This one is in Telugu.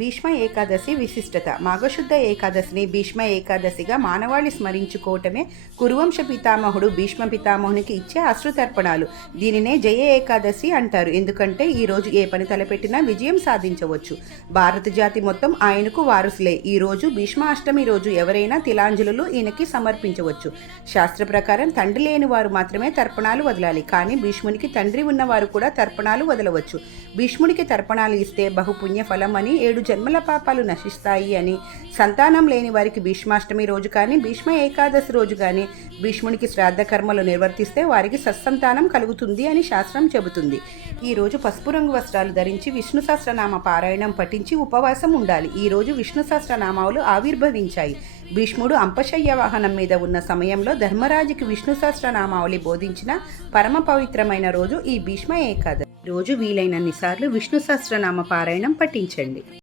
భీష్మ ఏకాదశి విశిష్టత. మాఘశుద్ధ ఏకాదశిని భీష్మ ఏకాదశిగా మానవాళి స్మరించుకోవటమే కురువంశ పితామహుడు భీష్మ పితామహునికి ఇచ్చే అశ్రుతర్పణాలు. దీనినే జయ ఏకాదశి అంటారు. ఎందుకంటే ఈరోజు ఏ పని తలపెట్టినా విజయం సాధించవచ్చు. భారత జాతి మొత్తం ఆయనకు వారసులే. ఈ రోజు భీష్మాష్టమి రోజు ఎవరైనా తిలాంజలులు ఈయనకి సమర్పించవచ్చు. శాస్త్ర ప్రకారం తండ్రి లేని వారు మాత్రమే తర్పణాలు వదలాలి. కానీ భీష్మునికి తండ్రి ఉన్నవారు కూడా తర్పణాలు వదలవచ్చు. భీష్మునికి తర్పణాలు ఇస్తే బహుపుణ్య ఫలం అని ఏడు జన్మల పాపాలు నశిస్తాయి అని సంతానం లేని వారికి భీష్మాష్టమి రోజు కానీ భీష్మ ఏకాదశి రోజు కానీ భీష్మునికి శ్రాద్ధ కర్మలు నిర్వర్తిస్తే వారికి సత్సంతానం కలుగుతుంది అని శాస్త్రం చెబుతుంది. ఈ రోజు పసుపు రంగు వస్త్రాలు ధరించి విష్ణు సహస్రనామ పారాయణం పఠించి ఉపవాసం ఉండాలి. ఈరోజు విష్ణు సహస్రనామాలు ఆవిర్భవించాయి. భీష్ముడు అంపశయ్య వాహనం మీద ఉన్న సమయంలో ధర్మరాజుకి విష్ణు సహస్రనామావళి బోధించిన పరమ పవిత్రమైన రోజు ఈ భీష్మ ఏకాదశి. రోజు వీలైనన్ని సార్లు విష్ణు సహస్రనామ పారాయణం పఠించండి.